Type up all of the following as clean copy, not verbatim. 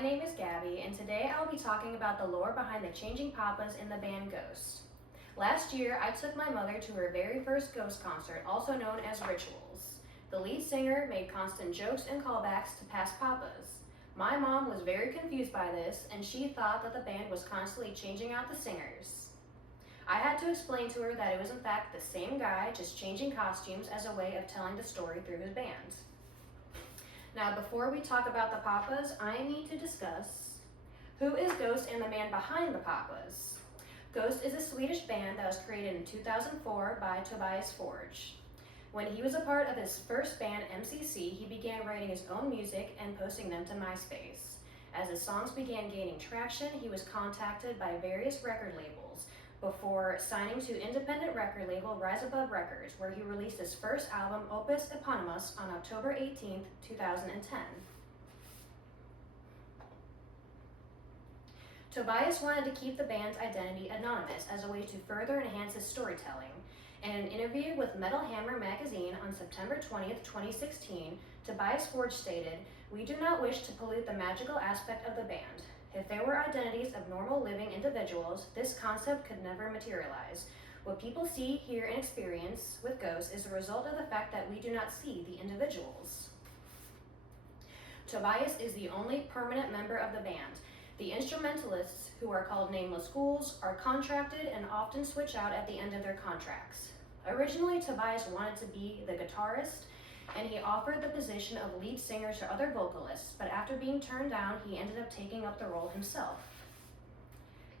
my name is Gabby, and today I'll be talking about the lore behind the changing papas in the band Ghost. Last year, I took my mother to her very first Ghost concert, also known as Rituals. The lead singer made constant jokes and callbacks to past papas. My mom was very confused by this, and she thought that the band was constantly changing out the singers. I had to explain to her that it was in fact the same guy, just changing costumes as a way of telling the story through his band. Now, before we talk about the Papas, I need to discuss who is Ghost and the man behind the Papas. Ghost is a Swedish band that was created in 2004 by Tobias Forge. When he was a part of his first band, MCC, he began writing his own music and posting them to MySpace. As his songs began gaining traction, he was contacted by various record labels before signing to independent record label Rise Above Records, where he released his first album, Opus Eponymous, on October 18, 2010. Tobias wanted to keep the band's identity anonymous as a way to further enhance his storytelling. In an interview with Metal Hammer magazine on September 20, 2016, Tobias Forge stated, "We do not wish to pollute the magical aspect of the band. If there were identities of normal living individuals, this concept could never materialize. What people see, hear, and experience with ghosts is a result of the fact that we do not see the individuals." Tobias is the only permanent member of the band. The instrumentalists, who are called Nameless Ghouls, are contracted and often switch out at the end of their contracts. Originally, Tobias wanted to be the guitarist, and he offered the position of lead singer to other vocalists, but after being turned down, he ended up taking up the role himself.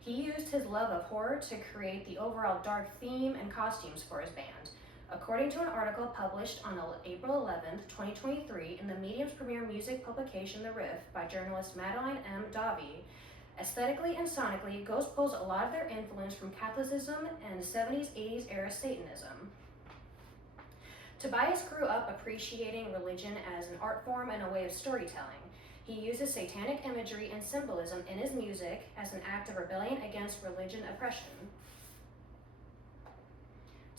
He used his love of horror to create the overall dark theme and costumes for his band. According to an article published on April 11, 2023, in the Medium's premier music publication The Riff by journalist Madeline M. Davi, aesthetically and sonically, Ghost pulls a lot of their influence from Catholicism and 70s, 80s era Satanism. Tobias grew up appreciating religion as an art form and a way of storytelling. He uses satanic imagery and symbolism in his music as an act of rebellion against religion oppression.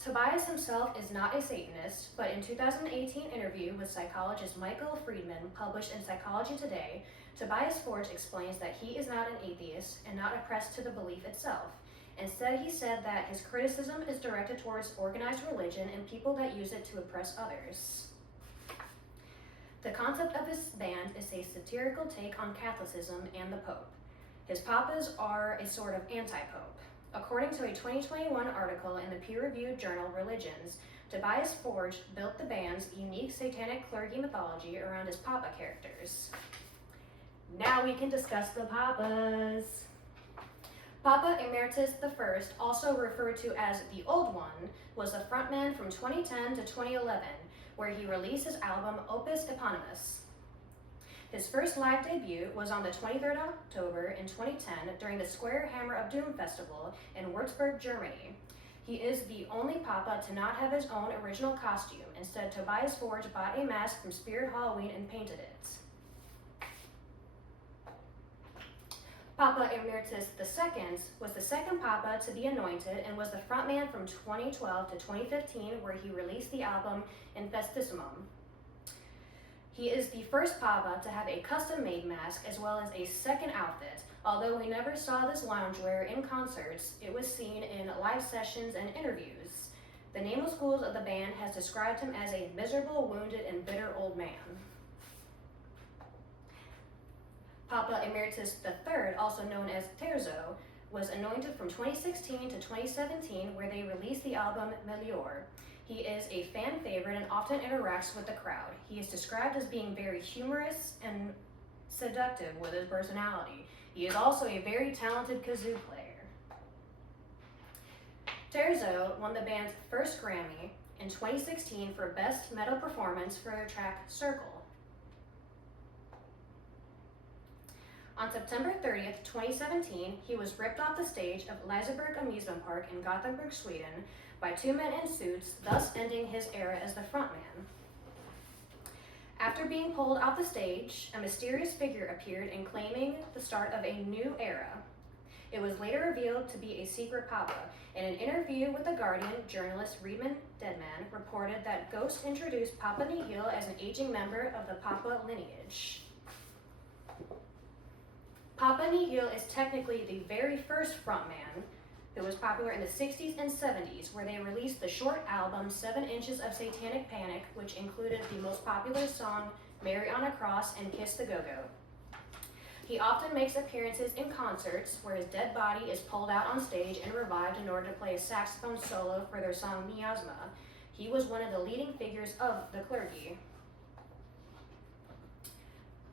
Tobias himself is not a Satanist, but in 2018 interview with psychologist Michael Friedman, published in Psychology Today, Tobias Forge explains that he is not an atheist and not oppressed to the belief itself. Instead, he said that his criticism is directed towards organized religion and people that use it to oppress others. The concept of his band is a satirical take on Catholicism and the Pope. His papas are a sort of anti-Pope. According to a 2021 article in the peer-reviewed journal Religions, Tobias Forge built the band's unique satanic clergy mythology around his papa characters. Now we can discuss the papas. Papa Emeritus I, also referred to as the Old One, was the frontman from 2010 to 2011, where he released his album Opus Eponymous. His first live debut was on the 23rd of October in 2010 during the Square Hammer of Doom Festival in Würzburg, Germany. He is the only papa to not have his own original costume. Instead, Tobias Forge bought a mask from Spirit Halloween and painted it. Papa Emeritus II was the second papa to be anointed and was the frontman from 2012 to 2015, where he released the album Infestissimum. He is the first papa to have a custom-made mask as well as a second outfit. Although we never saw this loungewear in concerts, it was seen in live sessions and interviews. The Nameless Ghouls of the band has described him as a miserable, wounded, and bitter old man. Papa Emeritus III, also known as Terzo, was anointed from 2016 to 2017, where they released the album Melior. He is a fan favorite and often interacts with the crowd. He is described as being very humorous and seductive with his personality. He is also a very talented kazoo player. Terzo won the band's first Grammy in 2016 for Best Metal Performance for their track Circle. On September 30th, 2017, he was ripped off the stage of Liseberg Amusement Park in Gothenburg, Sweden, by two men in suits, thus ending his era as the frontman. After being pulled off the stage, a mysterious figure appeared and claiming the start of a new era. It was later revealed to be a secret papa. In an interview with The Guardian, journalist Reedman Deadman reported that Ghost introduced Papa Nihil as an aging member of the Papa lineage. Papa Nihil is technically the very first frontman who was popular in the 60s and 70s, where they released the short album 7 Inches of Satanic Panic, which included the most popular song Mary on a Cross and Kiss the Go-Go. He often makes appearances in concerts where his dead body is pulled out on stage and revived in order to play a saxophone solo for their song Miasma. He was one of the leading figures of the clergy.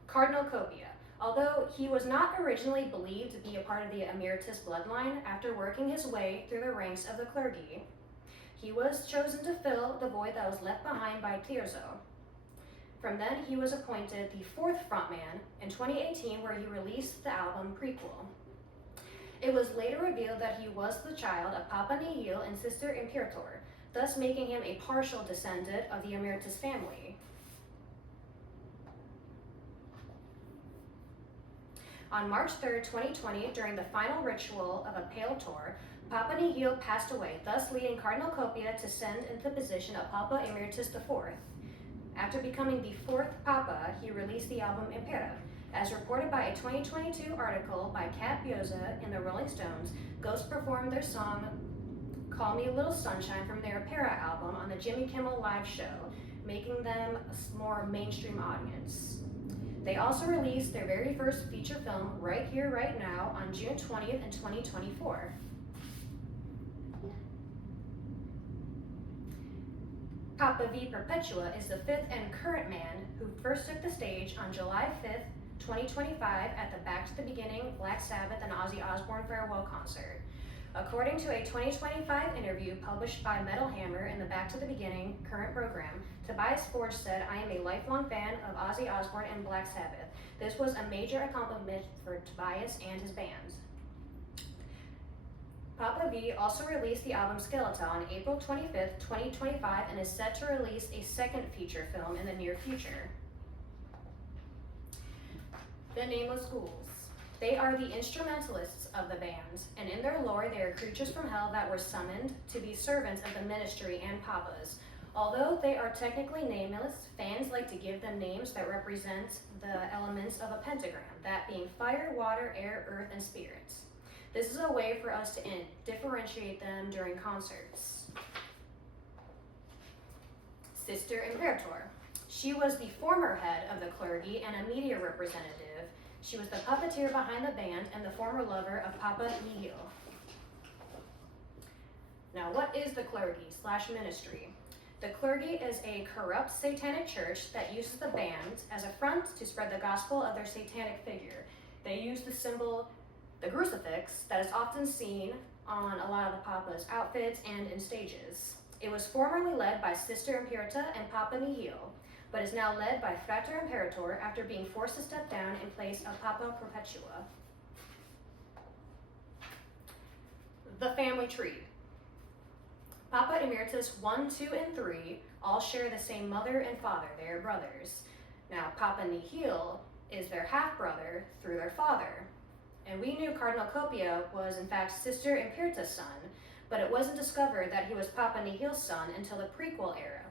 Cardinal Copia. Although he was not originally believed to be a part of the Emeritus bloodline, after working his way through the ranks of the clergy, he was chosen to fill the void that was left behind by Tirso. From then, he was appointed the 4th frontman in 2018, where he released the album Prequel. It was later revealed that he was the child of Papa Nihil and Sister Imperator, thus making him a partial descendant of the Emeritus family. On March 3, 2020, during the final ritual of a Pale Tour, Papa Nihil passed away, thus leading Cardinal Copia to ascend into the position of Papa Emeritus IV. After becoming the 4th Papa, he released the album Impera. As reported by a 2022 article by Kat Bioza in the Rolling Stones, Ghosts performed their song Call Me a Little Sunshine from their Impera album on the Jimmy Kimmel Live show, making them a more mainstream audience. They also released their very first feature film, Right Here, Right Now, on June 20th in 2024. Papa V Perpetua is the 5th and current man who first took the stage on July 5th, 2025 at the Back to the Beginning Black Sabbath and Ozzy Osbourne farewell concert. According to a 2025 interview published by Metal Hammer in the Back to the Beginning current program, Tobias Forge said, "I am a lifelong fan of Ozzy Osbourne and Black Sabbath. This was a major accomplishment for Tobias and his band." Papa V also released the album Skeleton on April 25th, 2025, and is set to release a second feature film in the near future. The Nameless Ghouls. They are the instrumentalists of the band, and in their lore, they are creatures from hell that were summoned to be servants of the ministry and papas. Although they are technically nameless, fans like to give them names that represent the elements of a pentagram, that being fire, water, air, earth, and spirits. This is a way for us to differentiate them during concerts. Sister Imperator. She was the former head of the clergy and a media representative. She was the puppeteer behind the band and the former lover of Papa Nihil. Now, what is the clergy/ministry? The clergy is a corrupt satanic church that uses the band as a front to spread the gospel of their satanic figure. They use the symbol, the crucifix, that is often seen on a lot of the Papa's outfits and in stages. It was formerly led by Sister Imperator and Papa Nihil, but is now led by Frater Imperator after being forced to step down in place of Papa Perpetua. The family tree. Papa Emeritus 1, 2, and 3 all share the same mother and father. They are brothers. Now, Papa Nihil is their half-brother through their father. And we knew Cardinal Copia was in fact Sister Imperator's son, but it wasn't discovered that he was Papa Nihil's son until the prequel era,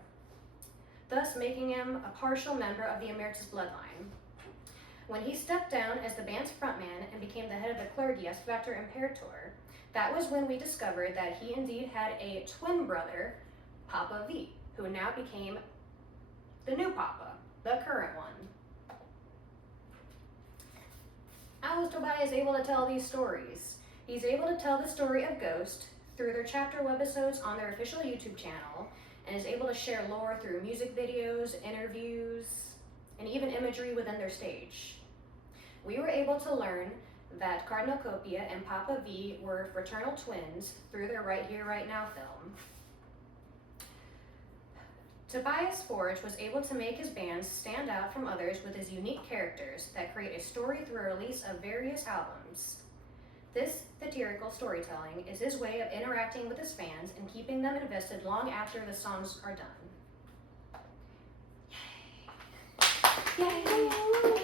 thus making him a partial member of the Emeritus bloodline. When he stepped down as the band's frontman and became the head of the clergy as Frater Imperator, that was when we discovered that he indeed had a twin brother, Papa V, who now became the new Papa, the current one. How is Tobias able to tell these stories? He's able to tell the story of Ghost through their chapter webisodes on their official YouTube channel, and is able to share lore through music videos, interviews, and even imagery within their stage. We were able to learn that Cardinal Copia and Papa V were fraternal twins through their Right Here, Right Now film. Tobias Forge was able to make his bands stand out from others with his unique characters that create a story through a release of various albums. This satirical storytelling is his way of interacting with his fans and keeping them invested long after the songs are done. Yay! Yay!